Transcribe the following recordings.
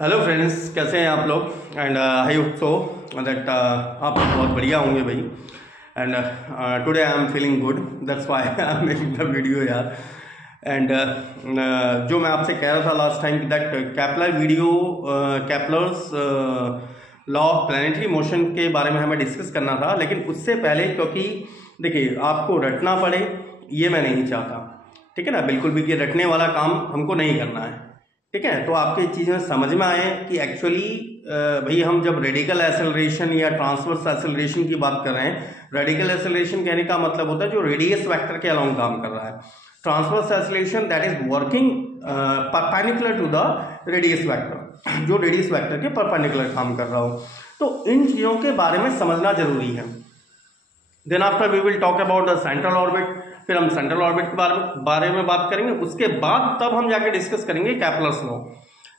Hello friends, कैसे हैं आप लोग। And I hope so that आप लोग बहुत बढ़िया होंगे भाई। And today I am feeling good, that's why I am making the video यार। एंड जो मैं आपसे कह रहा था last time that कैपलर video Kepler's law of planetary motion के बारे में हमें डिस्कस करना था, लेकिन उससे पहले क्योंकि देखिए आपको रटना पड़े ये मैं नहीं चाहता, ठीक है ना। बिल्कुल भी ये रटने वाला काम हमको नहीं करना है, ठीक है। तो आपके चीज़ें समझ में आए कि एक्चुअली भाई हम जब रेडिकल एक्सेलरेशन या ट्रांसवर्स एक्सेलरेशन की बात कर रहे हैं, रेडिकल एक्सेलरेशन कहने का मतलब होता है जो रेडियस वेक्टर के अलाउंग काम कर रहा है। Transverse acceleration that is working perpendicular to the radius vector, जो रेडियस वेक्टर के परपेंडिकुलर काम कर रहा हो। तो इन चीज़ों के बारे में समझना जरूरी है। Then after we will talk about the central orbit, फिर हम सेंट्रल ऑर्बिट के बारे में बात करेंगे। उसके बाद तब हम जाके डिस्कस करेंगे कैपलर्स लॉ,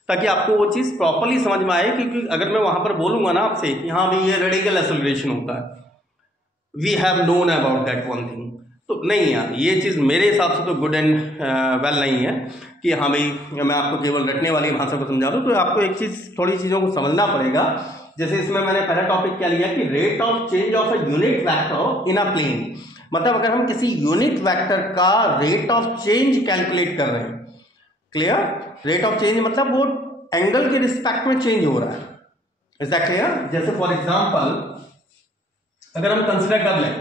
ताकि आपको वो चीज़ प्रॉपर्ली समझ में आए। क्योंकि अगर मैं वहां पर बोलूंगा ना आपसे कि हाँ भाई ये रेडिकल एक्सेलरेशन होता है, we have known about that one thing, तो नहीं यार, ये चीज़ मेरे हिसाब से तो गुड एंड वेल नहीं है कि हाँ भाई मैं आपको केवल रटने वाली भाषा को समझा दूँ। तो आपको एक चीज़, थोड़ी चीज़ों को समझना पड़ेगा। जैसे इसमें मैंने पहला टॉपिक क्या लिया कि rate of change of a unit vector in a plane. मतलब अगर हम किसी यूनिट वेक्टर का रेट ऑफ चेंज कैलकुलेट कर रहे हैं, क्लियर। रेट ऑफ चेंज मतलब वो एंगल के रिस्पेक्ट में चेंज हो रहा है, इज दैट क्लियर। जैसे फॉर एग्जांपल अगर हम कंसिडर कर लें,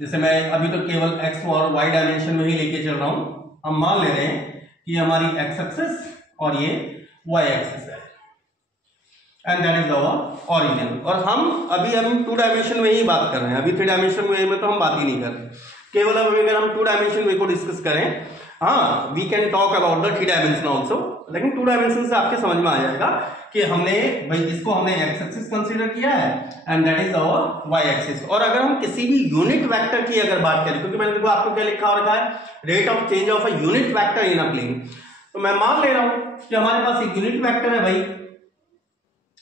जैसे मैं अभी तो केवल एक्स और वाई डायमेंशन में ही लेके चल रहा हूं। हम मान ले रहे हैं कि हमारी एक्स एक्सिस और ये वाई एक्सिस है and that is our origin. और हम अभी 2 डायमेंशन में ही बात कर रहे हैं, अभी 3 डायमेंशन वे में तो हम बात ही नहीं कर रहे। केवल अब अगर हम 2 डायमेंशन वे को डिस्कस करें, हाँ we can talk about the 3 dimension also, लेकिन 2 डायमेंशन से आपके समझ में आ जाएगा कि हमने भाई इसको हमने एक्स एक्सिस कंसीडर किया है and that is our Y axis. और अगर हम किसी भी यूनिट वेक्टर की अगर बात करें, क्योंकि मैंने देखो आपको क्या लिखा रखा है, rate of change of a unit vector in a plane. तो मैं मान ले रहा हूं कि हमारे पास एक यूनिट वेक्टर है भाई।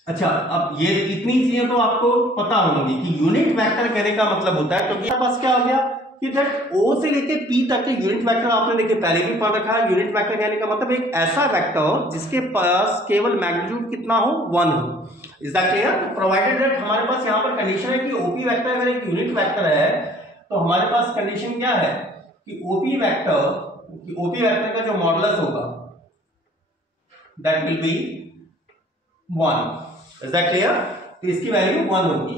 अच्छा, अब ये इतनी चीजें तो आपको पता होंगी कि यूनिट वेक्टर कहने का मतलब होता है, क्योंकि आपके पास क्या हो गया कि दैट ओ से लेके पी तक के यूनिट वेक्टर आपने देखिए पहले भी पढ़ रखा है। यूनिट वेक्टर कहने का मतलब एक ऐसा वेक्टर जिसके पास केवल मैग्नीट्यूड कितना हो, 1 हो। Is that clear. Provided that हमारे पास यहाँ पर कंडीशन है कि ओपी वेक्टर अगर एक यूनिट वेक्टर है, तो हमारे पास कंडीशन क्या है कि ओपी वेक्टर का जो मॉडुलस होगा that will B 1। Is that clear. तो इसकी वैल्यू 1 होगी।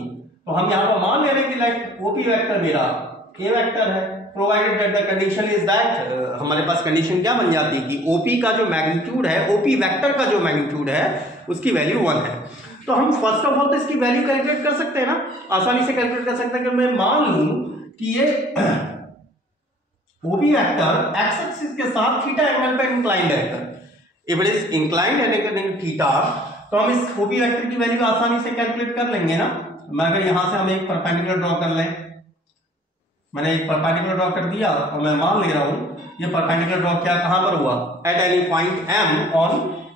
तो हम यहां पर मान ले रहे हैं कि लाइक ओपी वेक्टर मेरा ए वेक्टर है, provided that the condition is that, हमारे पास कंडीशन क्या बन जाती है कि ओपी का जो मैग्नीट्यूड है, ओपी वेक्टर का जो मैग्नीट्यूड है उसकी वैल्यू 1 है। तो हम फर्स्ट ऑफ ऑल तो इसकी वैल्यू कैलकुलेट कर सकते हैं ना, आसानी से कैलकुलेट कर सकते हैं। कि मैं मान लूं कि ये ओपी वेक्टर एक्स एक्सिस के साथ थीटा एंगल पर इंक्लाइंड है। If it is inclined and theta, तो हम इस ओपी वेक्टर की वैल्यू आसानी से कैलकुलेट कर लेंगे ना। मैं अगर यहां से हम एक परपेंडिकुलर ड्रॉ कर लें, मैंने एक परपेंडिकुलर ड्रॉ कर दिया और मैं मान ले रहा हूं ये परपेंडिकुलर ड्रॉ क्या कहां पर हुआ, at any point m on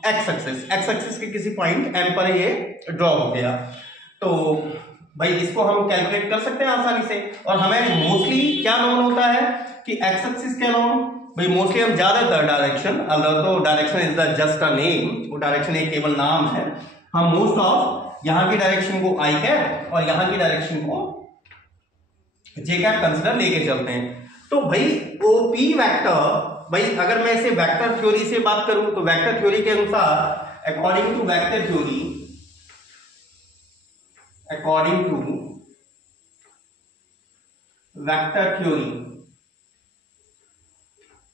x axis. X axis के किसी पॉइंट m पर ये ड्रॉ हो गया। तो भाई इसको हम कैलकुलेट कर सकते हैं आसानी से। और हमें मोस्टली क्या नोन होता है कि एक्स एक्सिस के अलाउंग भाई मोस्टली हम ज्यादातर डायरेक्शन, तो direction is the just a name, वो डायरेक्शन एक केवल नाम है। हम मोस्ट ऑफ यहाँ की डायरेक्शन को आई कैप और यहाँ की डायरेक्शन को जे कैप कंसिडर लेके चलते हैं। तो भाई ओपी वेक्टर, भाई अगर मैं इसे वेक्टर थ्योरी से बात करूं तो वेक्टर थ्योरी के अनुसार according to vector theory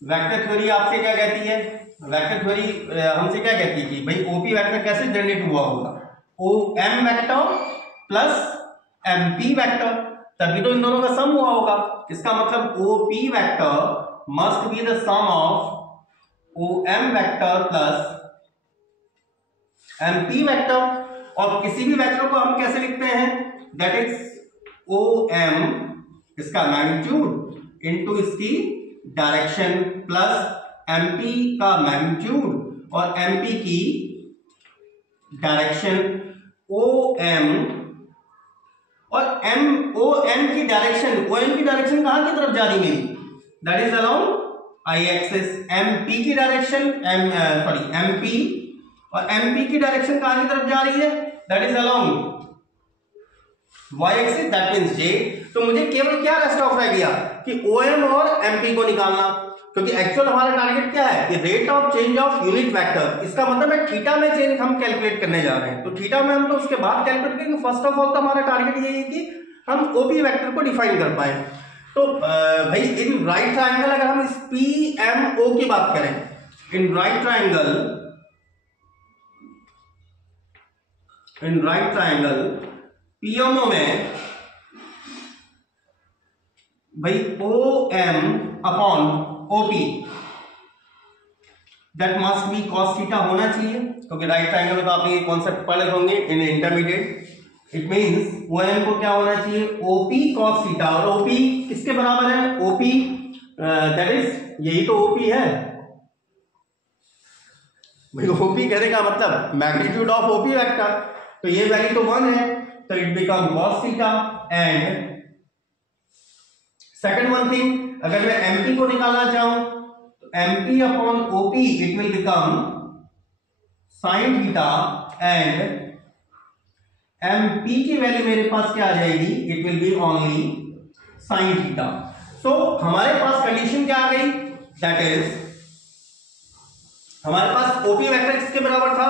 vector theory आपसे क्या कहती है, वेक्टर थ्योरी हमसे क्या कहती है कि भाई ओपी वेक्टर कैसे जनरेट हुआ होगा, O M vector plus M P vector, तभी तो इन दोनों का सम हुआ होगा। इसका मतलब OP vector must be the sum of O M vector plus M P vector. और किसी भी वेक्टर को हम कैसे लिखते हैं, दैट इज ओ एम इसका मैग्नीट्यूड इनटू इसकी डायरेक्शन प्लस एमपी का मैग्नीट्यूड और एमपी की डायरेक्शन, ओ एम और ओ एम की डायरेक्शन कहां की तरफ जा रही मेरी, that is around I axis. MP की डायरेक्शन एमपी और MP की डायरेक्शन कहां की तरफ जा रही है, that is along y axis, that means j। तो मुझे केवल क्या रेस्ट ऑफ रह गया कि OM और MP को निकालना, क्योंकि एक्चुअल हमारा टारगेट क्या है कि rate of change of unit vector. इसका मतलब है थीटा में चेंज हम कैलकुलेट करने जा रहे हैं, तो थीटा में हम तो उसके बाद कैलकुलेट करेंगे। फर्स्ट ऑफ ऑल तो हमारा टारगेट यही है कि हम OP वेक्टर को डिफाइन कर पाए। तो भाई इन राइट ट्रायंगल अगर हम इस PMO की बात करें, इन राइट ट्रायंगल PMO में भाई OM upon OP that must be cos theta होना चाहिए, क्योंकि राइट ट्रायंगल में तो आप ये कॉन्सेप्ट पढ़े होंगे इन इंटरमीडिएट। इट मींस OM को क्या होना चाहिए, OP cos थीटा। और OP किसके बराबर है, OP दैट इज यही तो OP है भाई। OP कहने का मतलब मैग्नीट्यूड ऑफ OP वेक्टर, तो ये वैल्यू तो 1 है, तो it become cos theta. And second one thing, अगर मैं MP को निकालना चाहूं तो MP upon OP it will become sin theta. And MP की वैल्यू मेरे पास क्या आ जाएगी, it will be only sin theta. So हमारे पास कंडीशन क्या आ गई, दैट इज हमारे पास OP वेक्टर किसके बराबर था,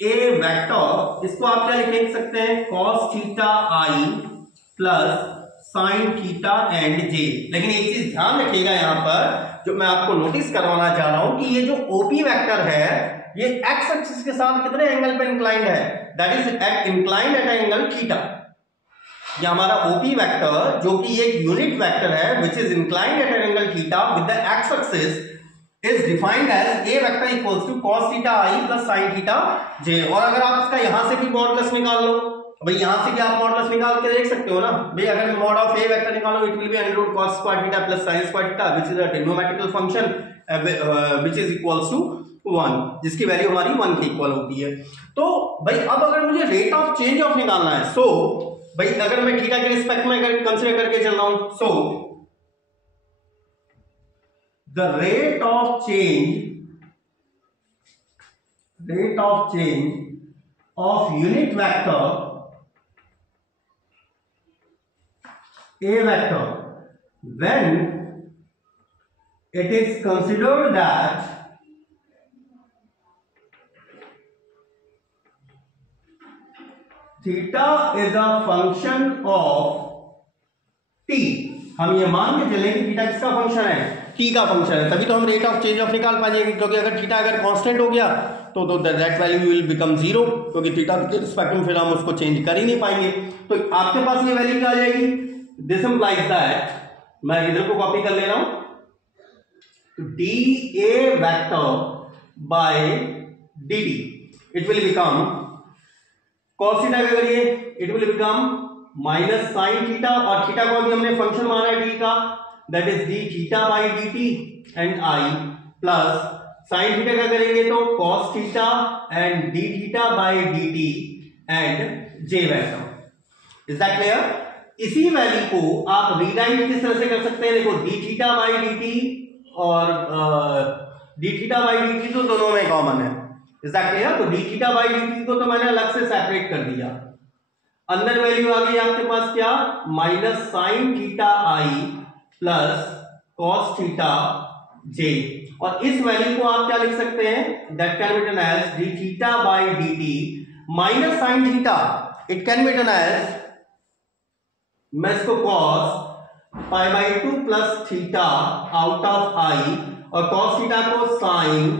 A वेक्टर, इसको आप क्या लिख सकते हैं, cos theta I plus sine theta and j। लेकिन एक चीज ध्यान रखिएगा यहां पर जो मैं आपको नोटिस करवाना चाह रहा हूं कि ये जो OP वेक्टर है ये x एक्सिस के साथ कितने एंगल पे इंक्लाइंड है, that is inclined at angle theta. ये हमारा OP वेक्टर जो कि एक यूनिट वेक्टर है which is inclined at angle theta with the x axis is defined as A vector equals to cos theta I plus sin theta j। और अगर आप इसका यहां से भी मॉडुलस निकाल लो, भाई यहां से भी आप मॉडुलस निकाल के देख सकते हो ना भाई। अगर मॉड ऑफ A वेक्टर निकालो it will be under root cos square theta plus sin square theta which is a trigonometrical function which is equals to 1, जिसकी वैल्यू हमारी 1 के इक्वल होती है। तो भाई अब अगर मुझे रेट ऑफ चेंज ऑफ निकालना है, सो भाई अगर मैं थीटा के रिस्पेक्ट में अगर कंसीडर करके चल रहा हूं, सो the rate of change of unit vector A vector when it is considered that theta is a function of t। हम ये मान के चलें कि थीटा किसका फंक्शन है, टी का फंक्शन है, तभी तो हम रेट ऑफ चेंज ऑफ निकाल पाएंगे। क्योंकि अगर थीटा अगर कांस्टेंट हो गया तो दैट वैल्यू विल बिकम 0, क्योंकि थीटा के रिस्पेक्ट में फिर हम उसको चेंज कर ही नहीं पाएंगे। तो आपके पास ये वैल्यू क्या आ जाएगी, दिस इंप्लाइज दैट, मैं इधर को कॉपी कर ले रहा हूं, D A vector by D t it will become cos theta का करिए it will become minus sine theta, और थीटा को अभी हमने फंक्शन माना है टी का, that is d theta by d T and I plus sine theta का करेंगे तो cos theta and d theta by d T and J vector. Is that clear? इसी वैल्यू को आप रीराइट किस तरह से कर सकते हैं, देखो d theta by d t और d theta by d t तो दोनों में कॉमन है। Is that clear? तो d theta by d t को तो मैंने अलग से सेपरेट कर दिया, अंदर वैल्यू आ गई आपके पास क्या, minus sine theta i plus cos theta j, और इस वैल्यू को आप क्या लिख सकते हैं, that can be written as d theta by d t minus sine theta, it can be written as, मैं इसको cos pi by 2 plus theta out of i, और कॉस थीटा को sine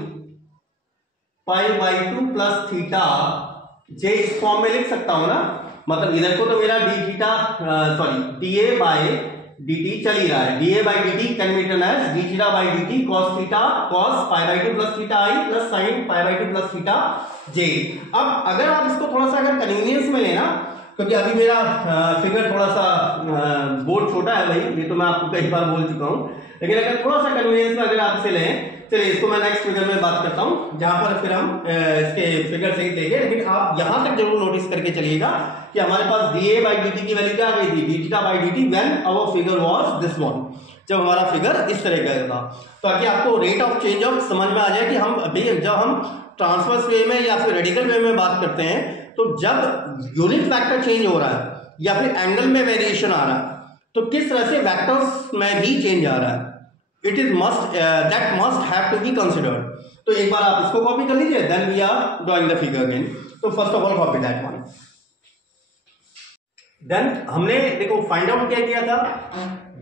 pi by 2 plus theta j इस form में लिख सकता हूं ना। मतलब इधर को तो मेरा d theta sorry d a by d t चल ही रहा है, d a by d t can be written as d theta by d t cos theta cos pi by 2 plus theta i plus sine pi by 2 plus theta j. अब अगर आप इसको थोड़ा सा अगर कन्वीनियंस में लेना, क्योंकि अभी मेरा फिगर थोड़ा सा बोर्ड छोटा है भाई, ये तो मैं आपको कई बार बोल चुका हूं, लेकिन अगर थोड़ा सा कन्वीनियंस में अगर आप इसे लें, चलिए इसको मैं नेक्स्ट फिगर में बात करता हूं जहां पर फिर हम इसके फिगर सही लेंगे। लेकिन आप यहां तक जरूर नोटिस करके चलिएगा कि हमारे पास d a by d t की वैल्यू क्या आ गई थी, d theta by d t when our figure was this one, जब हमारा फिगर इस तरह का था। तो ताकि आपको रेट ऑफ चेंज ऑफ समझ में आ जाए कि हम जब हम ट्रांसवर्स वे में या फिर रेडिकल वे में बात करते हैं, तो जब यूनिट वेक्टर चेंज हो रहा है या फिर एंगल में वेरिएशन आ रहा है, तो किस तरह से वेक्टर्स में भी चेंज आ रहा है, it is must that must have to be considered. तो एक बार आप इसको कॉपी कर लीजिए, then we are drawing the figure again. तो first of all copy that one. Then हमने देखो फाइंड आउट क्या किया था,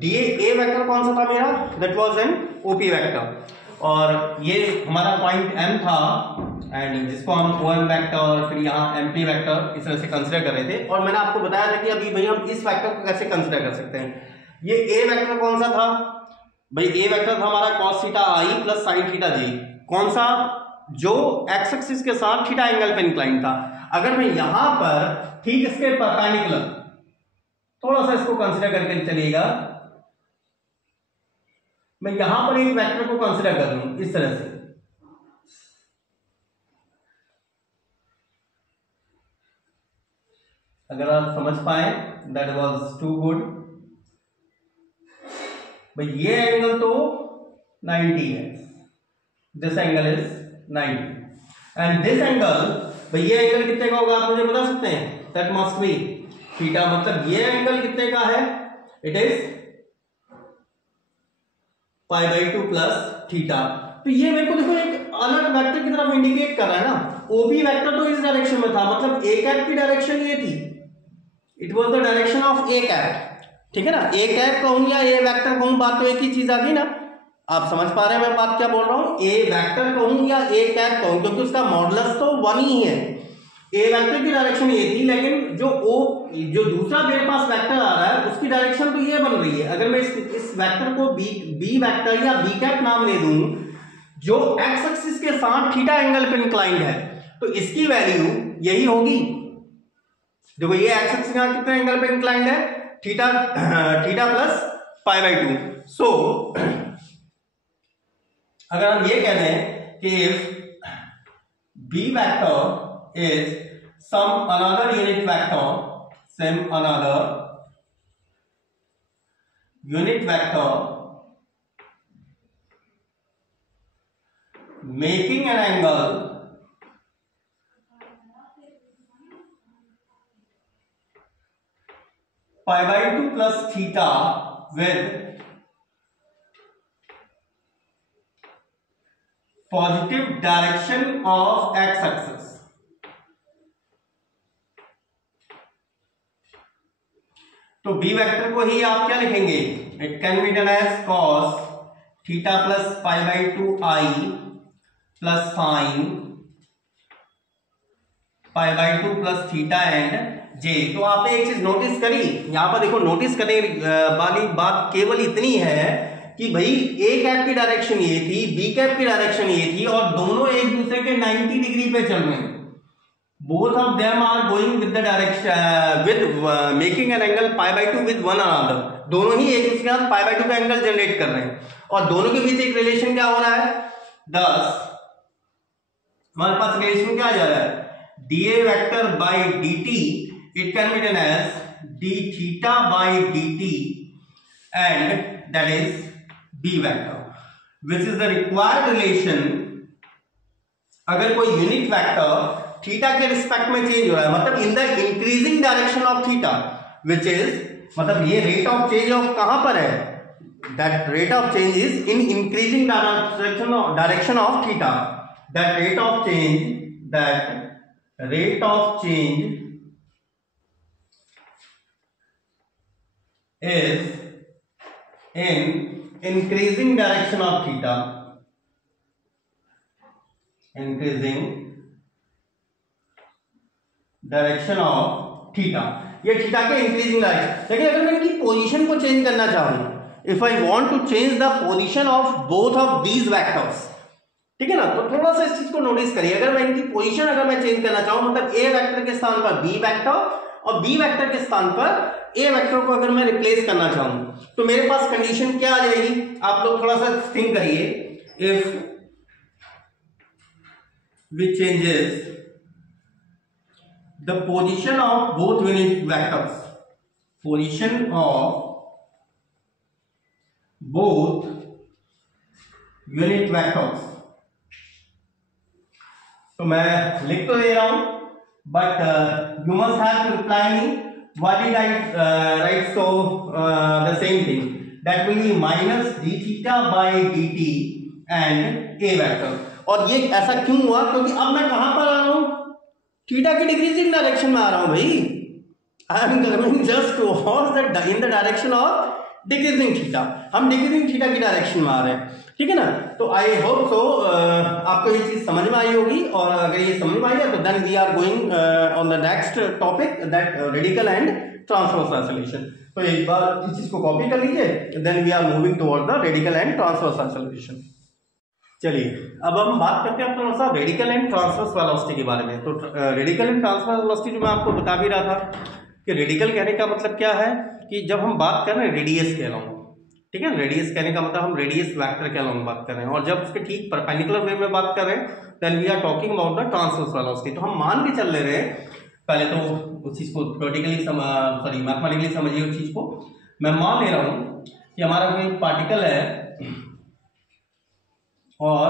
डीए ए वेक्टर कौन सा था मेरा, that was an OP vector, और ये हमारा पॉइंट एम था, एंड जिसको हम ओ एम वेक्टर फिर यहाँ एम पी वेक्टर इस तरह से कंसिडर कर रहे थे। और मैंने आपको बताया था कि अभी भाई हम इस वेक्टर को कैसे कंसिडर कर सकते हैं। ये ए वेक्टर कौन सा था भाई, ए वेक्टर था हमारा cos theta i plus sine theta जे, कौन सा, जो एक्स एक्सिस के साथ थीटा एंगल पे इंक्लाइन था। अगर मैं यहां पर ठीक इसके परपेंडिकुलर थोड़ा सा इसको कंसिडर करके चलिएगा, मैं यहां पर एक वेक्टर को कंसिडर कर लूं इस तरह से, अगर आप समझ पाए दैट वाज टू गुड। भाई ये एंगल तो 90 है, this angle is 90 and this angle, भाई ये एंगल कितने का होगा आप मुझे बता सकते हैं, दैट मस्ट बी थीटा। मतलब ये एंगल कितने का है, it is pi by 2 plus theta. तो ये मेरे को देखो एक अलग वेक्टर की तरफ इंडिकेट कर रहा है ना, ओबी वेक्टर तो इस डायरेक्शन में था, मतलब ए कैप की डायरेक्शन ये थी, it was the direction of A cap, ठीक है ना। ए कैप कहूं या ए वेक्टर कहूं, बात तो एक ही चीज आ गई ना, आप समझ पा रहे हैं मैं बात क्या बोल रहा हूं, ए वेक्टर कहूं या ए कैप कहूं, क्योंकि उसका मॉडुलस तो वन ही है। ए वेक्टर की डायरेक्शन ये थी, लेकिन जो दूसरा मेरे पास वेक्टर आ रहा है उसकी डायरेक्शन तो ये बन रही है। अगर मैं इस वेक्टर को बी वेक्टर या बी कैप नाम ले दूं, जो एक्स एक्सिस के साथ थीटा एंगल पे इंक्लाइंड है, तो इसकी वैल्यू यही होगी। देखो ये एक्स एक्सिस का कितने एंगल पे इंक्लाइंड है, theta plus pi by 2। So अगर हम ये कह दें कि if B vector is some another unit vector, some another unit vector making an angle pi by 2 plus theta with positive direction of x axis, तो b vector को ही आप क्या लिखेंगे, it can be done as cos theta plus pi by 2 i plus sine pi by 2 plus theta and j. तो आपने एक चीज नोटिस करी, यहां पर देखो नोटिस करने वाली बात केवल इतनी है कि भाई ए कैप की डायरेक्शन ये थी, बी कैप की डायरेक्शन ये थी, और दोनों एक दूसरे के 90 डिग्री पे चल रहे हैं। Both of them are going with the direction with making an angle pi by 2 with one another, दोनों ही एक दूसरे के साथ पाई बाई 2 का एंगल जनरेट कर रहे हैं, और दोनों के बीच एक रिलेशन क्या हो रहा है, दस हमारे पास रिलेशन क्या आ जा रहा है, dA vector by dt, it can be written as d theta by dt, and that is b vector, which is the required relation। अगर कोई यूनिट वेक्टर थीटा के रिस्पेक्ट में चेंज हो रहा है, मतलब in the increasing direction of theta, which is मतलब ये रेट ऑफ चेंज ऑफ कहां पर है, that rate of change is in increasing direction of theta, that rate of change is in increasing direction of theta, increasing direction of theta, ये theta के increasing direction. लेकिन अगर मैं इनकी position को चेंज करना चाहूं, if I want to change the position of both of these vectors, ठीक है ना, तो थोड़ा सा इस चीज को नोटिस करिए। अगर मैं इनकी पोजीशन अगर मैं चेंज करना चाहूं, मतलब ए वेक्टर के स्थान पर बी वेक्टर और बी वेक्टर के स्थान पर ए वेक्टर को अगर मैं रिप्लेस करना चाहूं, तो मेरे पास कंडीशन क्या आ जाएगी, आप लोग थोड़ा सा थिंक करिए। If we changes the position of both unit vectors, position of both unit vectors, तो मैं लिख तो दे रहा हूं, but you must have to reply me what did I write. So the same thing that will be minus D theta by D T and A vector. और ये ऐसा क्यों हुआ? क्योंकि अब मैं कहां पर आ रहा हूं? थीटा की डिक्रीजिंग डायरेक्शन में आ रहा हूं भाई. I am coming just in the direction of decreasing theta. हम डिक्रीजिंग थीटा की डायरेक्शन में आ रहे हैं, ठीक है ना. तो आई होप सो आपको ये चीज समझ में आई होगी. और अगर ये समझ में आई है तो then we are going on the next topic, that radical and transverse isolation. तो एक बार इस चीज को कॉपी कर लीजिए, then we are moving toward the radical and transverse isolation. चलिए अब हम बात करते हैं थोड़ा सा रेडिकल एंड ट्रांसवर्स वेलोसिटी के बारे में. तो रेडिकल एंड ट्रांसवर्स वेलोसिटी जो मैं आपको बता भी रहा था कि रेडिकल कहने का मतलब क्या है कि जब हम बात कर रहे हैं रेडियस के अलाउंग, ठीक है, रेडियस कहने का मतलब हम रेडियस वेक्टर के अलाउंग बात कर रहे हैं. और जब उसके ठीक परपेंडिकुलर वे में बात कर रहे हैं then we are talking about the transverse velocity. तो हम मान के चल ले रहे हैं, पहले तो उस चीज को थ्योरेटिकली मैथमेटिकली समझिए उस चीज को. मैं मान ले रहा हूं कि हमारा कोई पार्टिकल है और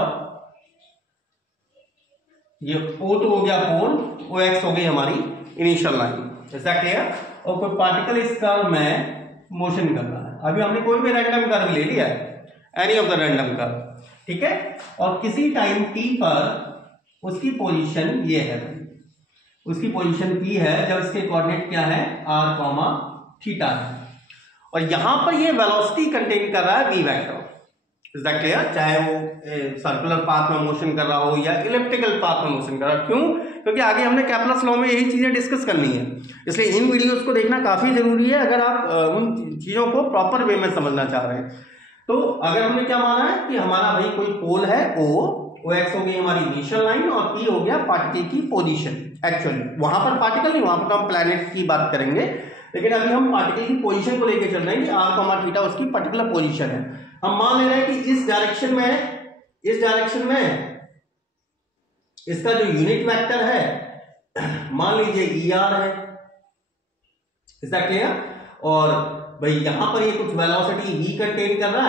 ये O तो हो गया पोल, OX हो गई हमारी initial line. Is that clear? और कोई पार्टिकल इस कर्व में मोशन कर रहा है. अभी हमने कोई भी रैंडम कर्व ले लिया है, any of the random curve, ठीक है. और किसी टाइम t पर उसकी पोजीशन ये है, उसकी पोजीशन p है जब इसके कोऑर्डिनेट क्या है r, थीटा है. और यहां पर ये वेलोसिटी कंटेन कर रहा है v vector. Is that clear? चाहे वो सर्कुलर पाथ में मोशन कर रहा हो या इलिप्टिकल पाथ में मोशन कर रहा हो. क्यों? क्योंकि आगे हमने कैपलस लॉ में यही चीजें डिस्कस करनी है, इसलिए इन वीडियोस को देखना काफी जरूरी है अगर आप उन चीजों को प्रॉपर वे में समझना चाह रहे हैं. तो अगर हमने क्या माना है कि हमारा भाई कोई पोल है OX हो गई हमारी इनिशियल लाइन और P हो गया पार्टिकल की पोजीशन. एक्चुअली वहां पर पार्टिकल नहीं, वहां पर तो हम प्लैनेट की बात करेंगे, लेकिन अभी हम पार्टिकल की पोजीशन को लेकर चल रहे हैं कि r, थीटा उसकी पर्टिकुलर पोजीशन है. हम मान ले रहे हैं कि इस डायरेक्शन में इसका जो यूनिट वेक्टर है मान लीजिए ER है. Is that clear? और भाई यहां पर ये कुछ वेलोसिटी v कंटेन कर रहा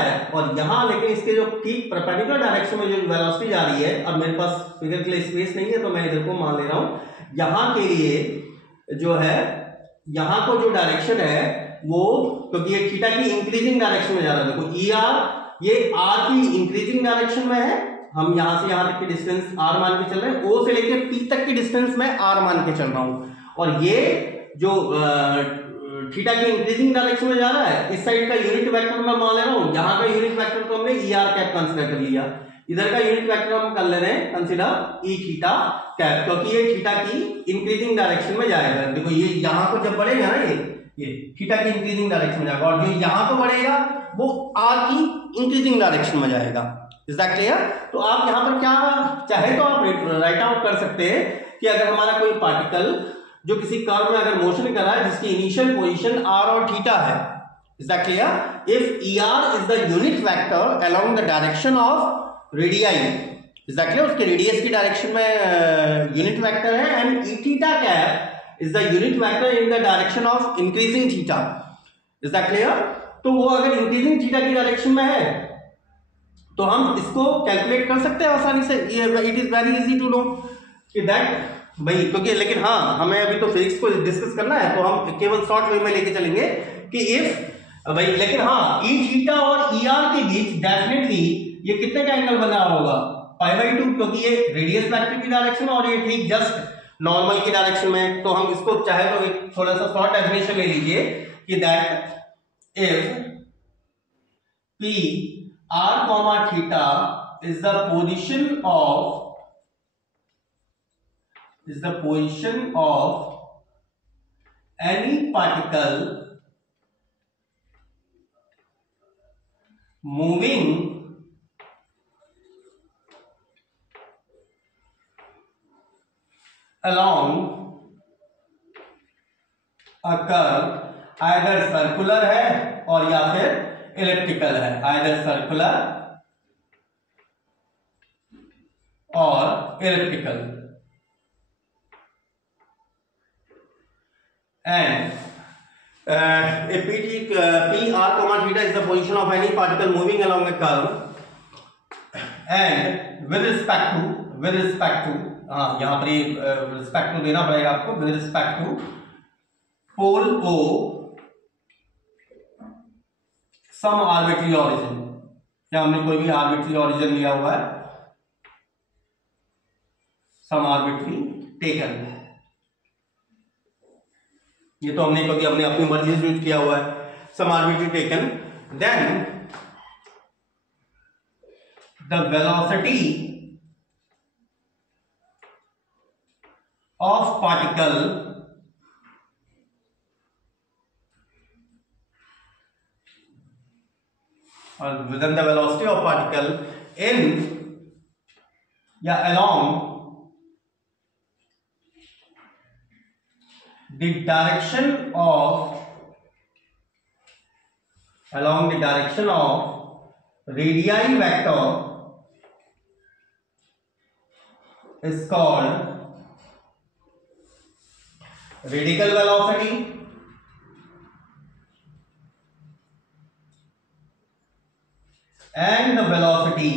है, और यहां लेकिन इसके जो ठीक परपेंडिकुलर डायरेक्शन में जो वेलोसिटी जा रही है, अब मेरे पास फिगर के लिए स्पेस नहीं है तो मैं इधर को मान ले रहा हूं. यहां के लिए जो है, यहां को जो डायरेक्शन है वो, क्योंकि ये थीटा की इंक्रीजिंग डायरेक्शन में जा रहा है. देखो ER ये r की इंक्रीजिंग डायरेक्शन में है. हम यहां से यहां तक की डिस्टेंस r मान के चल रहे हैं. O से लेकर P तक की डिस्टेंस में r मान के चल रहा हूं. और ये जो थीटा की इंक्रीजिंग डायरेक्शन में जा रहा है, इस साइड का यूनिट वेक्टर मैं मान ले रहा हूं. यहां का यूनिट वेक्टर तो हमने ER कैप कंसीडर कर लिया, इधर का यूनिट वेक्टर हम कर ले रहे हैं कंसीडर E थीटा कैप, क्योंकि ये थीटा की इंक्रीजिंग डायरेक्शन में जाएगा. देखो ये यहां को जब बढ़ेगा ना, ये थीटा की इंक्रीजिंग डायरेक्शन में जाएगा, और जो यहां को बढ़ेगा वो r की इंक्रीजिंग डायरेक्शन में जाएगा. Is that clear? तो आप यहां पर क्या चाहे तो आप राइट आउट कर सकते हैं कि अगर हमारा कोई पार्टिकल जो किसी कर्व में अगर मोशन कर रहा है जिसकी इनिशियल पोजीशन r और थीटा है, is that clear? If ER is the unit vector along the direction of radii, is that clear? उसके रेडियस की डायरेक्शन में यूनिट वेक्टर है, and E theta cap is the unit vector in the direction of increasing theta. Is that clear? तो वो अगर increasing theta की direction में है तो हम इसको कैलकुलेट कर सकते हैं आसानी से. It is very easy to know कि that भाई, क्योंकि लेकिन हाँ हमें अभी तो फिजिक्स को डिस्कस करना है तो हम केवल शॉर्ट वे में लेके चलेंगे कि इफ भाई, लेकिन हाँ E थीटा और ER के बीच डेफिनेटली ये कितने का एंगल बना होगा? π/2, क्योंकि ये रेडियस वेक्टर की डायरेक्शन और ये ठीक जस्ट नॉर्मल की डायरेक्शन में. तो हम इसको चाहे तो एक थोड़ा सा शॉर्ट डेफिनेशन ले लीजिए कि that if P r, theta is the position of any particle moving along a curve, either circular है और या फिर इलिप्टिकल है, either सर्कुलर और elliptical. And if P r, theta is the position of any particle moving along a curve and with respect to यहां पर respect to देना पड़ेगा आपको, with respect to pole O some arbitrary origin, क्या हमने कोई भी आर्बिट्री ऑरिजिन लिया हुआ है, सम आर्बिट्री टेकन, ये तो हमने क्योंकि हमने अपनी मर्जी से यूज किया हुआ है, some arbitrary taken, then the velocity of particle or within the velocity of particle in along the direction of radii vector is called radical velocity and the velocity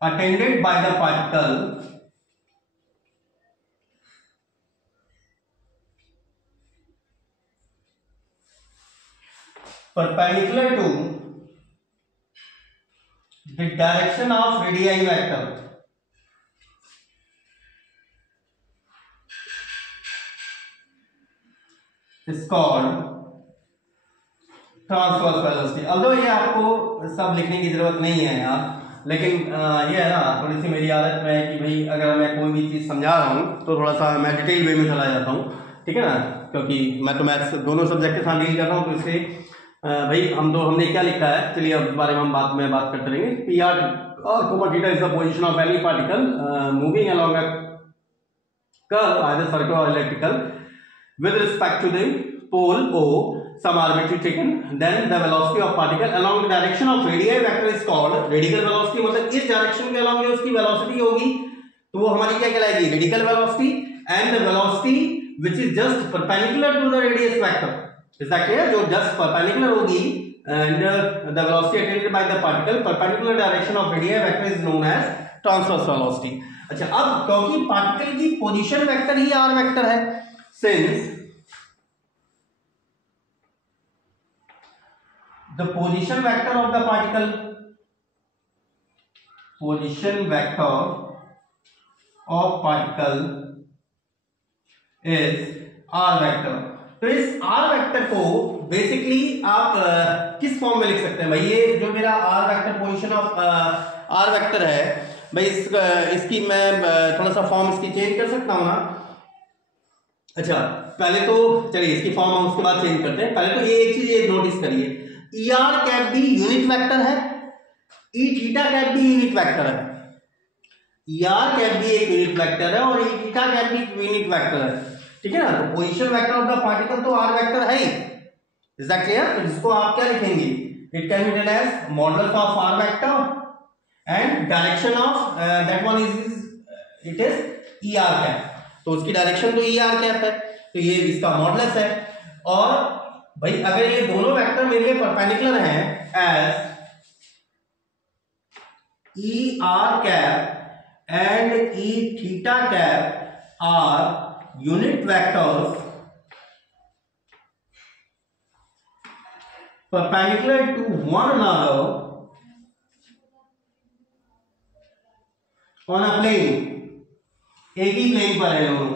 attended by the particle perpendicular to the direction of radii vector is called transverse velocity. अब तो ये आपको सब लिखने की जरूरत नहीं है यार, लेकिन ये है ना थोड़ी सी मेरी आदत में है कि भाई अगर मैं कोई भी चीज़ समझा रहा हूँ तो थोड़ा सा मैं डिटेल वे में चला जाता हूँ, ठीक है ना, क्योंकि मैं तो मैथ्स दोनों सब्जेक्ट के साथ डील कर रहा हूँ, तो इससे भाई हमने क्या लिखा है, चलिए अब इस बारे में हम बात करते रहेंगे। पी आर और theta is the position of any particle moving along a curve either circular और elliptical with respect to the pole O, some arbitrary taken, then the velocity of particle along the direction of radii vector is called radical velocity, मतलब इस direction के along जो उसकी velocity होगी तो वो हमारी क्या कहलाएगी, radical velocity, and the velocity which is just perpendicular to the radius vector, is that clear, जो just perpendicular होगी and the velocity attended by the particle perpendicular direction of radii vector is known as transverse velocity। अच्छा, अब क्योंकि particle की position vector ही r vector है, since the position vector of the particle is r vector, तो इस r vector को basically आप किस फॉर्म में लिख सकते हैं भाई, ये जो मेरा r vector position of r vector है भाई, इसकी मैं थोड़ा सा फॉर्म इसकी चेंज कर सकता हूं ना। अच्छा, पहले तो चलिए इसकी फॉर्म हम उसके बाद चेंज करते हैं, पहले तो ये एक चीज ये नोटिस करिए, ई आर कैप भी यूनिट वेक्टर है, ई थीटा कैप भी यूनिट वेक्टर है, ई आर कैप भी एक यूनिट वेक्टर है और ई थीटा कैप भी यूनिट वेक्टर है, ठीक है ना। तो position vector of the particle तो आर वेक्टर है ही, इज दैट क्लियर। तो इसको आप क्या लिखेंगे, it can be written as modulus of r vector and direction of that one is it is e r cap, तो उसकी डायरेक्शन तो ई आर कैप है, तो ये इसका मॉडुलस है। और भाई अगर ये दोनों वेक्टर मेरे लिए परपेंडिकुलर हैं as e r cap and e theta cap are unit vectors perpendicular to one another on a plane, एक ही प्लेन पर है दोनों,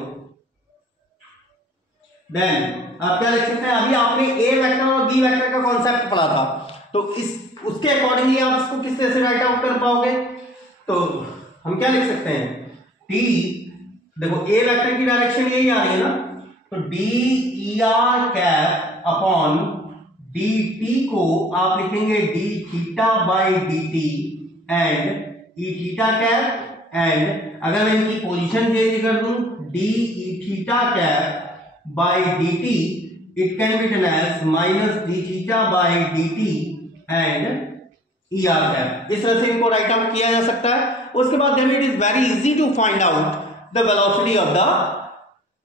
देन आप क्या लिख सकते हैं, अभी आपने ए वेक्टर और बी वेक्टर का कॉन्सेप्ट पढ़ा था, तो उसके अकॉर्डिंगली आप इसको किस तरह से राइट आउट कर पाओगे, तो हम क्या लिख सकते हैं, टी, देखो ए वेक्टर की डायरेक्शन यही आ रही है ना, तो d e r cap upon d t को आप लिखेंगे d theta by d T and e theta cap, and अगर मैं इनकी पोजीशन चेंज कर दूं d e theta cap by d t, it can be written as minus D theta by d T and e r cap. इस तरह से इनको right out किया जा सकता है। उसके बाद then it is very easy to find out the velocity of the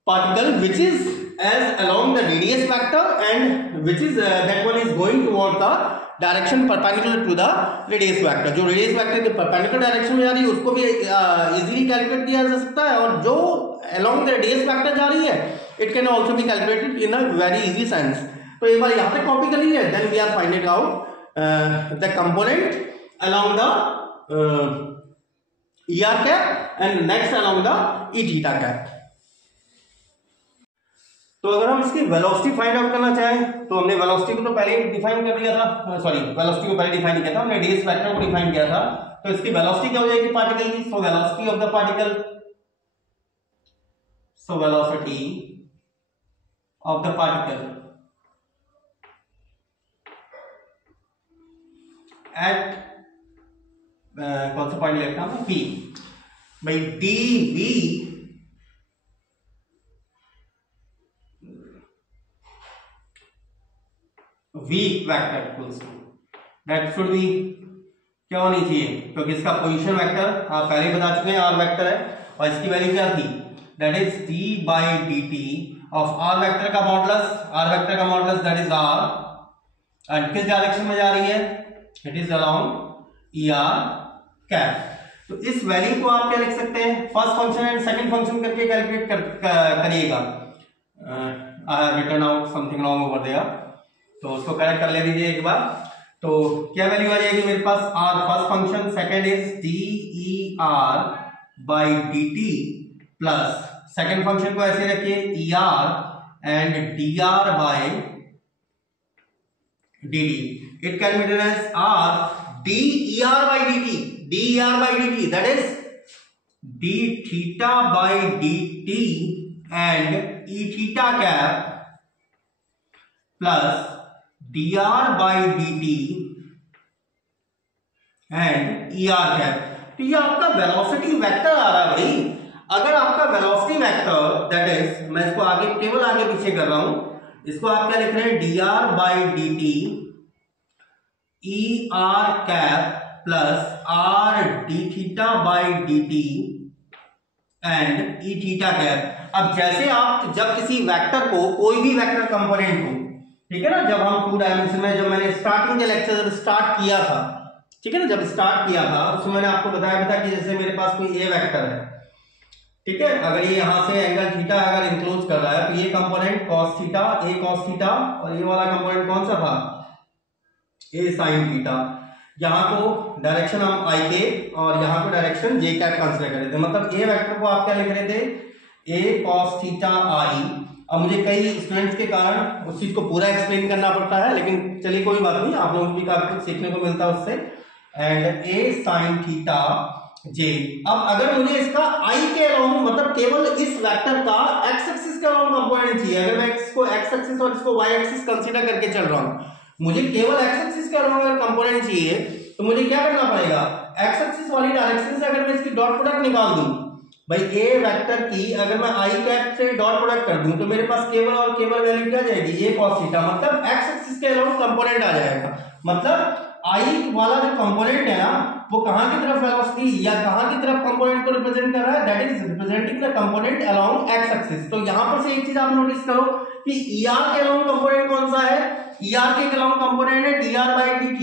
particle which is as along the radius vector and which is that one is going toward the direction perpendicular to the radius vector. जो radius vector के perpendicular direction में जा रही है उसको भी easily calculate किया जा सकता है, और जो अलोंग द रेडियस वेक्टर जा रही है it can also be calculated in a very easy sense. तो एक बार यहाँ तक कॉपी कर लीजिए, then we are finding out the component along the ER cap and next along the E theta cap. तो अगर हम इसकी वेलोसिटी फाइंड आउट करना चाहें तो हमने वेलोसिटी को तो पहले ही डिफाइन कर दिया था, सॉरी वेलोसिटी को पहले डिफाइन किया था हमने, रेडियस वेक्टर को डिफाइन किया था। तो इसकी वेलोसिटी क्या हो जाएगी पार्टिकल की? So velocity of the particle, so velocity of the particle at कौन सा पॉइंट लेता हूं P by dV weak vector equals to that should be क्या होनी चाहिए, क्योंकि इसका पोजीशन वेक्टर आप पहले बता चुके हैं आर वेक्टर है, और इसकी वैल्यू क्या थी? That is d by dt of r vector का मॉडुलस, आर वेक्टर का modulus that is r, and किस डायरेक्शन में जा रही है? It is along ER cap. तो इस वैल्यू को आप क्या लिख सकते हैं? First function and second function करके कैलकुलेट करिएगा। I have written out something wrong over there, तो उसको करेक्ट कर ले दीजिए एक बार। तो क्या वैल्यू आ जाएगी मेरे पास? R first function, second is DER by dt plus second function को ऐसे रखिए ER and DR by dt। It can be written as R DER by dt, DER by dt that is d theta by dt and E theta cap plus dr by dt and ER cap. तो ये आपका velocity vector आ रहा है भाई। अगर आपका velocity vector that is, मैं इसको आगे केवल आगे पीछे कर रहा हूं, इसको आप क्या लिख रहे हैं? dr by dt ER cap plus r d theta by dt and E theta cap. अब जैसे आप जब किसी वेक्टर को, कोई भी वेक्टर कंपोनेंट को, ठीक है ना, जब हम 2 डायमेंशन में, जब मैंने स्टार्टिंग के लेक्चर जब स्टार्ट किया था, ठीक है ना, जब स्टार्ट किया था उसमें मैंने आपको बताया था कि जैसे मेरे पास कोई ए वेक्टर है, ठीक है, अगर ये यहां से एंगल थीटा अगर इंक्लोज कर रहा है तो ये कंपोनेंट कॉस थीटा, ए कॉस थीटा, और ये वाला कंपोनेंट कौन सा था? ए साइन थीटा। यहाँ को डायरेक्शन हम आई के और यहाँ को डायरेक्शन जे कैप कंसीडर कर रहे थे। मतलब ए वेक्टर को आप क्या लिख रहे थे? ए कॉस थीटा आई। अब मुझे कई स्टूडेंट्स के कारण उस चीज को पूरा एक्सप्लेन करना पड़ता है, लेकिन चलिए कोई बात नहीं, आप लोगों को भी काफी कुछ सीखने को मिलता है उससे। And A sine theta j. अब अगर मुझे इसका आई के अलाउंग, मतलब केवल इस वेक्टर का एक्स एक्सिस के अलाउंग कंपोनेंट चाहिए, अगर मैं इसको एक्स एक्सिस और इसको वाई एक्सिस कंसीडर करके चल रहा हूं, मुझे केवल एक्स एक्सिस के अलाउंग अगर कंपोनेंट चाहिए तो मुझे क्या करना पड़ेगा? एक्स एक्सिस वाली डायरेक्शन से अगर मैं इसकी डॉट प्रोडक्ट निकाल दूं, भाई ए वेक्टर की अगर मैं आई कैप से डॉट प्रोडक्ट कर दूं तो मेरे पास केवल और केवल वैल्यू क्या जाएगी? ए कॉस थीटा। मतलब एक्स एक्सिस के अलाउंग कंपोनेंट आ जाएगा। मतलब आई वाला जो कंपोनेंट है ना, वो कहां की तरफ वेलोसिटी या कहां की तरफ कंपोनेंट को रिप्रेजेंट कर रहा है? That is representing the component along x axis. तो यहां पर से एक चीज आप नोटिस करो कि ER के अलोंग कंपोनेंट कौन सा है? ER के अलोंग कंपोनेंट है dr बाई dt,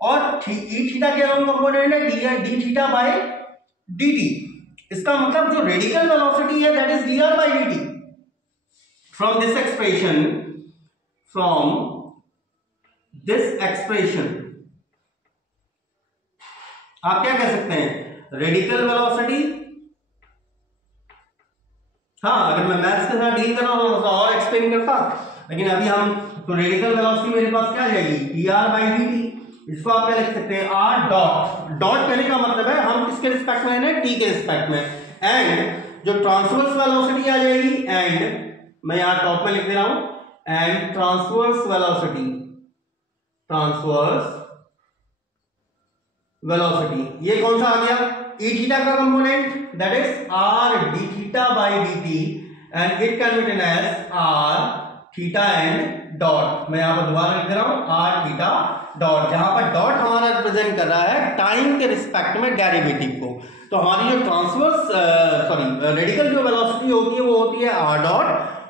और E थीटा के अलोंग कंपोनेंट है d थीटा बाई dt। इसका मतलब जो रेडिकल वेलोसिटी है that is dr by dt। From this expression, आप क्या कह सकते हैं? Radical velocity. हाँ, अगर मैं मैथ्स के साथ डील कर रहा हूं तो और एक्सप्लेन करता, लेकिन अभी हम तो रेडिकल वेलोसिटी मेरे पास क्या आ जाएगी? dr by dt। इसको आप क्या लिख सकते हैं? r dot. डॉट कहने का मतलब है हम किसके रिस्पेक्ट में है? t के रिस्पेक्ट में। एंड जो ट्रांसवर्स वेलोसिटी आ जाएगी, एंड मैं यहां टॉप में लिख दे रहा हूं, and transverse velocity, transverse velocity ये कौन सा आ गया? E थीटा का component that is r d theta by dt and it can be written as r theta and dot. मैं यहां पर दोबारा लिख दे रहा हूं r थीटा डॉट, जहां पर डॉट हमारा रिप्रेजेंट कर रहा है टाइम के रिस्पेक्ट में डेरिवेटिव को। तो हमारी जो ट्रांसवर्स रेडिकल जो वेलोसिटी होती है वो होती है r डॉट,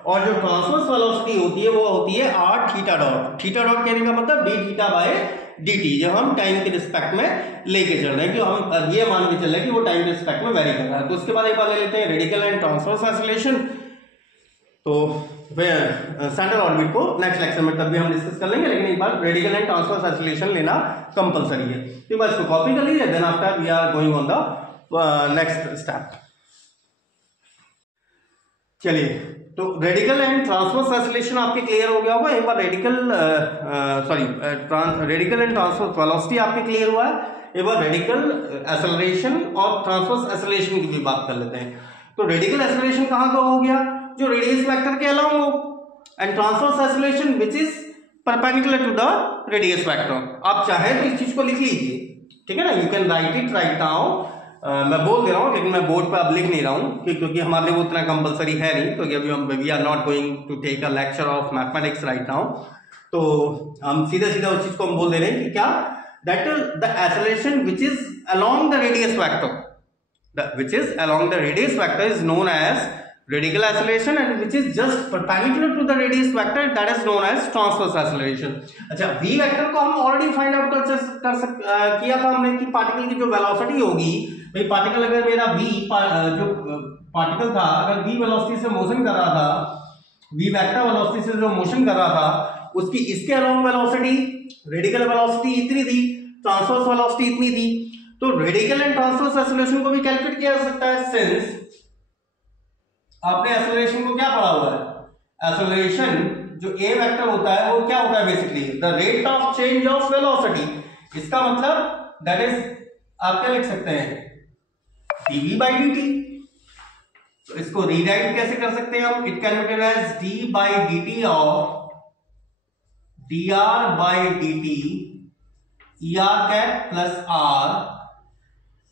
और जो ट्रांसवर्स वेलोसिटी होती है वो होती है r theta dot. Theta dot कहने का मतलब d थीटा बाय dt, जब हम टाइम के रिस्पेक्ट में लेके चल रहे हैं कि हम ये मान के चल रहे हैं कि वो टाइम के रिस्पेक्ट में वेरी कर रहा है। तो उसके बाद एक बार ले लेते हैं रेडिकल एंड ट्रांसवर्स एक्सीलरेशन। तो सेंट्रल ऑर्बिट को नेक्स्ट लेक्चर में तब भी हम डिस्कस कर लेंगे, लेकिन एक बार रेडिकल एंड ट्रांसवर्स एक्सीलरेशन लेना कंपलसरी है। तो बस इसको कॉपी कर लीजिए, then after we are going on the next step. चलिए, तो रेडिकल एंड ट्रांसवर्स एक्सीलरेशन आपके क्लियर हो गया होगा। एक बार रेडिकल एंड ट्रांसवर्स वेलोसिटी आपके क्लियर हुआ है, एक बार रेडिकल एक्सेलरेशन और ट्रांसवर्स एक्सीलरेशन की भी बात कर लेते हैं। तो रेडिकल एक्सेलरेशन कहाँ का हो गया, जो रेडियस वेक्टर के अलावा हो, and transverse acceleration which is perpendicular to the radius vector. आप चाहे तो इस चीज को लिख लीजिए, ठीक है ना, you can write it right now. मैं बोल दे रहा हूँ लेकिन मैं बोर्ड पे अब लिख नहीं रहा हूँ क्योंकि हमारे लिए वो उतना कंपलसरी है नहीं, क्योंकि अभी हम we are not going to take a lecture of mathematics right now. तो हम सीधा सीधा उस चीज को हम बोल दे रहे हैं कि क्या, that the acceleration which is along the radius vector, which is along the radius vector is known as radical acceleration, and which is just perpendicular to the radius vector, that is known as transverse acceleration। अच्छा, v vector को हम already find out किया था हमने कि particle की जो velocity होगी, भाई पार्टिकल अगर मेरा v जो पार्टिकल था अगर v वेलोसिटी से मोशन कर रहा था, v वेक्टर वेलोसिटी से जो मोशन कर रहा था, उसकी इसके अलोंग वेलोसिटी रेडिकल वेलोसिटी इतनी थी, ट्रांसवर्स वेलोसिटी इतनी थी। तो रेडिकल एंड ट्रांसवर्स एक्सीलरेशन को भी कैलकुलेट किया जा सकता है, सिंस आपने एक्सीलरेशन को क्या पढ़ा हुआ है, एक्सीलरेशन जो ए वेक्टर होता है वो क्या होता है, basically the rate of change of velocity. इसका मतलब दैट इज आप क्या लिख सकते हैं, dv by dt। तो इसको रीराइट कैसे कर सकते हैं हम, it can be written as d by dt ऑफ dr by dt er cap plus r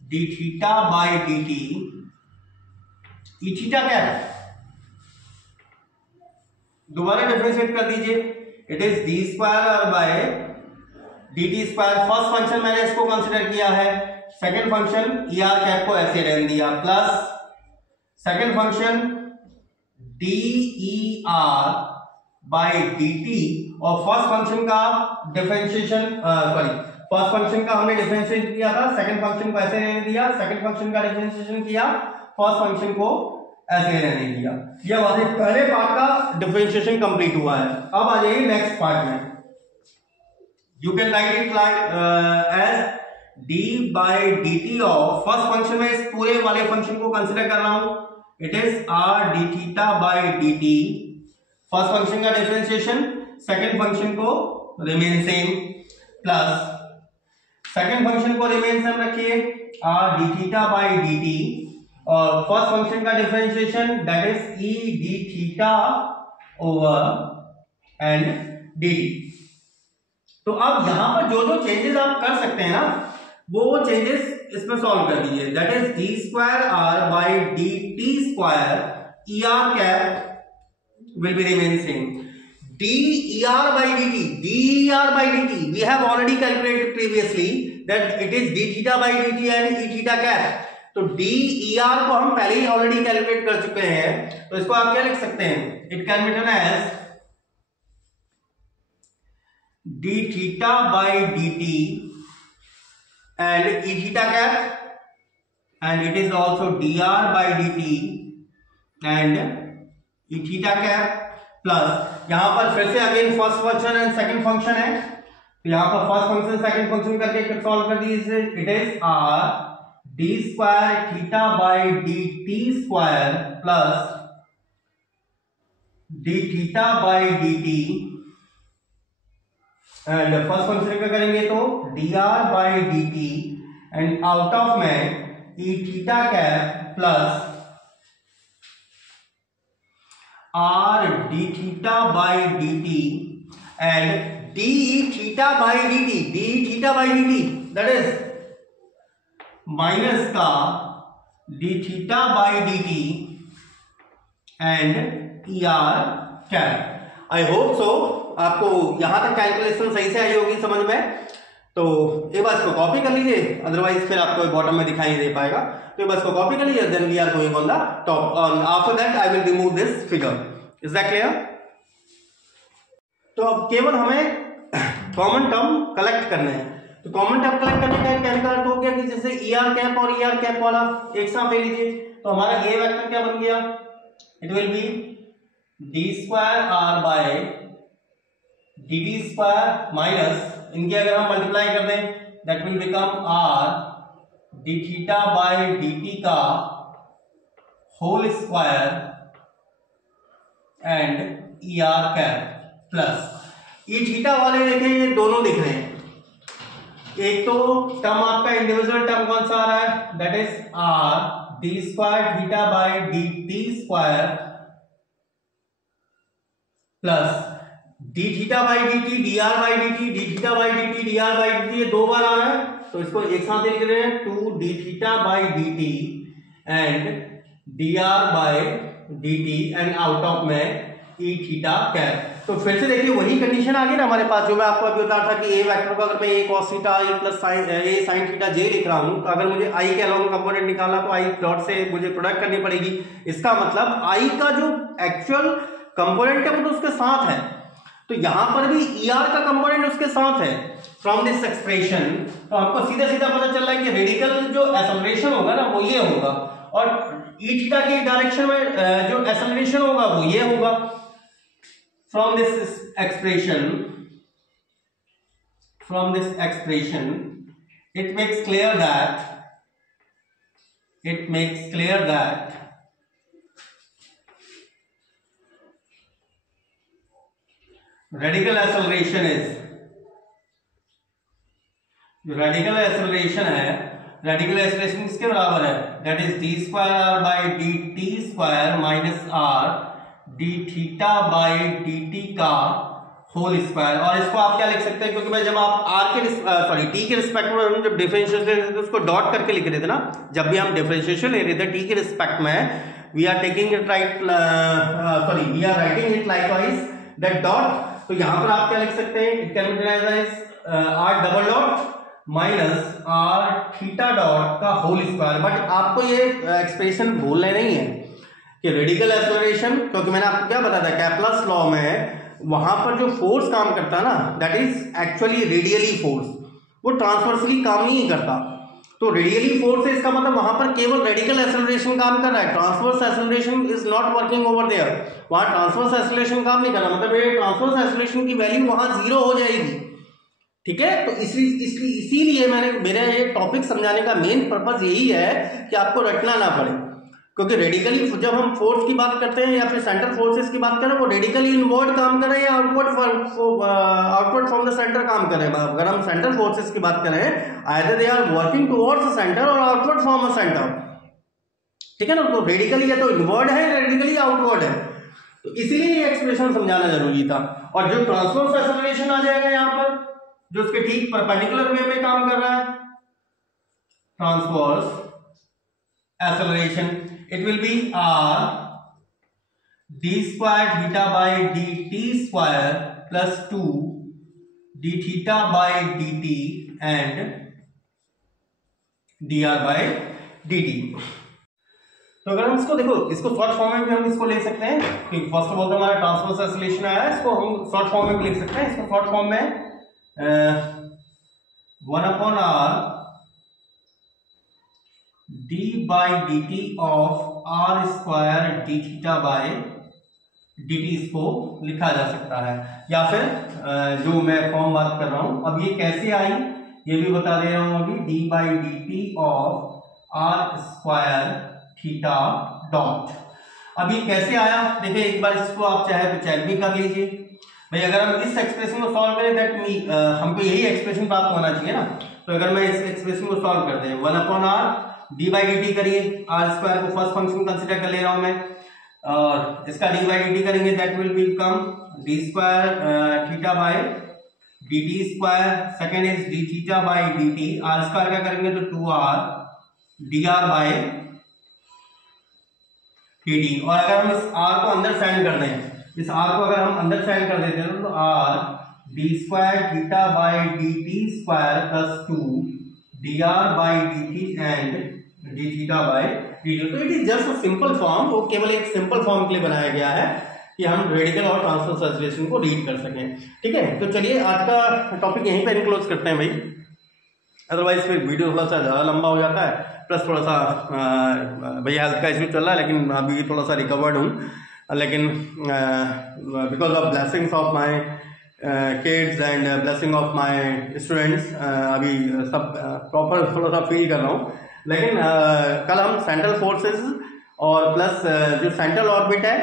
d theta by d t e theta क्या है, दोबारा डिफरेंशिएट कर दीजिए, it is d square r by D t square. First function मैंने इसको consider किया है, second function e r cap को ऐसे रहने दिया, plus second function d e r by d t, और फर्स्ट फंक्शन का डिफरेंशिएशन फर्स्ट फंक्शन का हमने डिफरेंशिएट किया था, सेकंड फंक्शन को ऐसे रहने दिया, सेकंड फंक्शन का डिफरेंशिएशन किया, फर्स्ट फंक्शन को ऐसे रहने दिया। ये हमारे पहले पार्ट का डिफरेंशिएशन कंप्लीट हुआ है। अब आ जाइए नेक्स्ट पार्ट में, you can write it like as d by d t of, first function में इस पूरे वाले फंक्शन को कंसिडर कर रहा हूं, it is r d theta by d T, first function का डिफरेंशिएशन, सेकंड फंक्शन को remain same, plus second function को रिमेन सेम रखिए are d theta by d t, और फर्स्ट फंक्शन का differentiation that is E D theta over and D t. तो अब यहां पर जो जो चेंजेस आप कर सकते हैं ना, वो चेंजेस इसमें सॉल्व कर दीजिए, that is d square r by d t square e r cap will be remain same, d by dt, d by dt we have already calculated previously that it is d theta by dt and e theta cap। तो d को हम पहले ही already calculate कर चुके हैं, तो इसको आप क्या लिख सकते हैं, it can be written as d theta by dt and e theta cap, and it is also dr by dt and e theta cap, plus यहां पर फिर से again first function and second function है, तो यहां पर first function second function करके solve कर दीजिए, it is r d square theta by d t square plus d theta by d T, and first function का करेंगे तो d r by d T, and out of में e theta cap plus r d theta by d T and d theta by d t, d theta by d t that is minus का d theta by d T and e r cap. I hope so आपको यहां तक calculation सही से आई होगी समझ में। तो एक बार इसको कॉपी कर लीजिए, अदरवाइज फिर आपको बॉटम में दिखाई नहीं दे पाएगा। तो एक बार इसको कॉपी कर लीजिए, then we are going on the top, after that I will remove this figure. Is that clear? तो अब केवल हमें कॉमन टर्म कलेक्ट करने हैं। तो कॉमन टर्म कलेक्ट करने का कहने का अर्थ हो गया कि जैसे ER कैप और ER कैप वाला एक साथ ले लीजिए, तो हमारा ए वेक्टर क्या बन गया, it will be d square r by dt square minus इनके अगर हम मल्टीप्लाई कर दें that will become r d theta by dt का whole square and ER cap plus e theta वाले देखें ये दोनों दिख रहे हैं। एक तो टर्म आपका इंडिविजुअल टर्म कौन सा आ रहा है, that is r d square theta by dt square plus d theta by dt dr by dt d theta by dt dr by dt, ये दो बार आ रहा है तो इसको एक साथ लिख रहे हैं 2d theta by dt and dr by dt and out of में ई थीटा कैप। तो फिर से देखिए वही कंडीशन आ गई ना हमारे पास जो मैं आपको अभी बता रहा था कि ए वेक्टर को अगर मैं ए cos theta i plus sin theta j लिख रहा हूं तो अगर मुझे i के अलोंग कंपोनेंट निकालना तो i डॉट से मुझे प्रोडक्ट करनी पड़ेगी। इसका मतलब i का जो एक्चुअल कंपोनेंट है वो तो उसके साथ है, तो यहां पर भी ER का कंपोनेंट उसके साथ है। फ्रॉम दिस एक्सप्रेशन तो आपको सीधा सीधा पता चल रहा है कि रेडिकल जो एक्सेलरेशन होगा ना वो ये होगा और ई थीटा की डायरेक्शन में जो एक्सेलरेशन होगा वो ये होगा। From this expression, it makes clear that radical acceleration किसके बराबर है, that is d square r by dt square minus r d theta by dt का होल स्क्वायर। और इसको आप क्या लिख सकते हैं, क्योंकि मैं जब आप r के t के रिस्पेक्ट में हम जब डिफरेंशिएशन ले रहे थे उसको डॉट करके लिख रहे थे ना, जब भी हम डिफरेंशिएशन ले रहे थे t के रिस्पेक्ट में we are taking it right we are writing it likewise that dot. तो यहां पर आप क्या लिख सकते हैं, it can be writed as r double dot minus r theta dot का होल स्क्वायर। बट आपको ये एक्सप्रेशन भूलना नहीं है कि रेडिकल एक्सेलरेशन, क्योंकि मैंने आपको क्या बताया था कैप्लस लॉ में वहां पर जो फोर्स काम करता है ना that is actually radially force, वो ट्रांसवर्सली काम नहीं करता। तो रेडियली फोर्स है इसका मतलब वहां पर केवल रेडिकल एक्सेलरेशन काम कर रहा है, transverse acceleration is not working over there. वहां ट्रांसवर्स एक्सेलरेशन काम नहीं कर रहा, मतलब ये ट्रांसवर्स एक्सेलरेशन की वैल्यू वहां 0 हो जाएगी। ठीक है, तो इसीलिए मेरा ये टॉपिक समझाने का मेन पर्पज यही है कि आपको रटना ना पड़े, क्योंकि रेडिकली जब हम फोर्स की बात करते हैं या फिर सेंटर फोर्सेस की बात करें वो रेडिकली इनवर्ड काम कर रहे हैं या आउटवर्ड फ्रॉम द सेंटर काम कर रहे हैं। अगर हम सेंटर फोर्सेस की बात करें either they are working towards the centre or outward from the centre. ठीक है ना, तो रेडिकली या तो इनवर्ड है या रेडिकली आउटवर्ड है, तो इसीलिए ये एक्सप्रेशन समझाना जरूरी था। और जो ट्रांसवर्स एक्सेलरेशन आ जाएगा यहाँ पर जो उसके ठीक परपेंडिकुलर वे में काम कर रहा है, transverse acceleration, it will be r d square theta by dt square plus 2 d theta by dt and dr by dt। तो अगर हम इसको देखो, इसको शॉर्ट फॉर्म में भी हम इसको ले सकते हैं कि फर्स्ट ऑफ ऑल हमारा ट्रांसवर्स एक्सेलरेशन आया है, इसको हम शॉर्ट फॉर्म में भी लिख सकते हैं। इसको शॉर्ट फॉर्म में 1/r d by dt of r square d theta by dt इसको लिखा जा सकता है, या फिर जो मैं फॉर्म बात कर रहा हूं अब ये कैसे आई ये भी बता दे रहा हूं अभी, d by dt of r square theta dot। अब ये कैसे आया देखिए, एक बार इसको आप चाहे तो चेक भी कर लीजिए भाई। अगर हम इस एक्सप्रेशन को सॉल्व करें दैट मीन हमको यही एक्सप्रेशन प्राप्त होना चाहिए ना, तो अगर मैं इस एक्सप्रेशन को सॉल्व कर दें 1/r d by d t करिए, आर स्क्वायर को फर्स्ट फंक्शन कंसिडर कर ले रहा हूं मैं, और इसका डी बाई डी टी करेंगे that will become d square theta by D t square, second is d theta by D t, r square क्या करेंगे तो 2r d r by D t. और अगर हम इस r को अंदर साइन कर दें, इस r को अगर हम अंदर साइन कर देते हैं तो r d square theta by D t square plus 2 d r by d T and d theta by d t. तो it is just a simple form, वो केवल एक सिंपल फॉर्म के लिए बनाया गया है कि हम रेडिकल और ट्रांसफर सैचुरेशन को रीड कर सकें। ठीक है, तो चलिए आज का टॉपिक यहीं पर इनक्लोज करते हैं भाई, अदरवाइज फिर वीडियो थोड़ा सा ज़्यादा लंबा हो जाता है। प्लस थोड़ा सा भैया हेल्थ का इशू चल रहा है, लेकिन अभी थोड़ा सा रिकवर्ड हूँ, लेकिन because of blessings of my kids and blessing of my students अभी सब प्रॉपर थोड़ा सा फील कर रहा हूँ। लेकिन कल हम सेंट्रल फोर्सेस और प्लस जो सेंट्रल ऑर्बिट है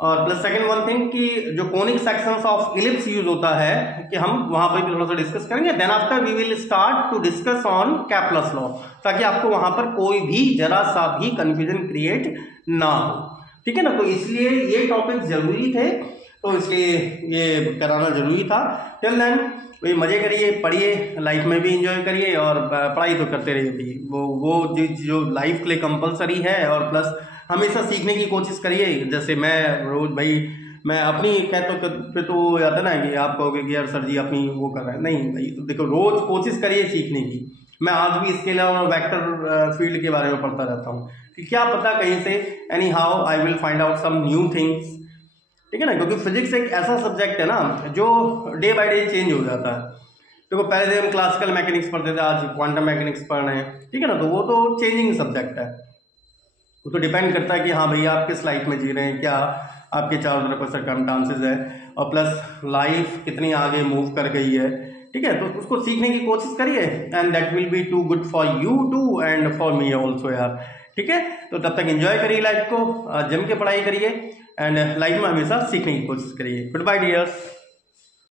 और प्लस सेकंड वन थिंग कि जो conic sections of ellipse use होता है कि हम वहां पर भी थोड़ा सा डिस्कस करेंगे। Then after we will start to discuss on Kepler's law, ताकि आपको वहां पर कोई भी जरा सा भी कंफ्यूजन क्रिएट ना हो। ठीक है ना, तो इसलिए ये टॉपिक जरूरी थे, तो इसलिए ये कराना जरूरी था। टिल देन भाई मजे करिए, पढ़िए, लाइफ में भी एंजॉय करिए और पढ़ाई तो करते रहिए भाई। वो जो लाइफ के लिए कंपलसरी है, और प्लस हमेशा सीखने की कोशिश करिए। जैसे मैं रोज भाई मैं अपनी फिर तो याद है ना कि आप कहोगे कि यार सर जी अपनी वो कर रहे हैं, नहीं भाई, तो देखो रोज कोशिश करिए सीखने की। मैं आज भी इसके अलावा वेक्टर फील्ड के बारे में पढ़ता रहता हूँ कि क्या पता कहीं से anyhow I will find out some new things. ठीक है ना, क्योंकि फिजिक्स एक ऐसा सब्जेक्ट है ना जो डे बाय डे चेंज हो जाता है। देखो पहले दिन हम क्लासिकल मैकेनिक्स पढ़ते थे, आज क्वांटम मैकेनिक्स पढ़ रहे हैं। ठीक है ना, तो वो तो चेंजिंग सब्जेक्ट है, वो तो डिपेंड करता है कि हाँ भैया आप किस लाइफ में जी रहे हैं, क्या आपके चारों तरफ सर्कमस्टांसेस है, और प्लस लाइफ कितनी आगे मूव कर गई है। ठीक है, तो उसको सीखने की कोशिश करिए, and that will be too good for you too and for me also यार। ठीक है, तो तब तक एंजॉय करिए लाइफ को, जम के पढ़ाई करिए, एंड लाइफ में हमेशा सीखने की कोशिश करिए। Good bye dears.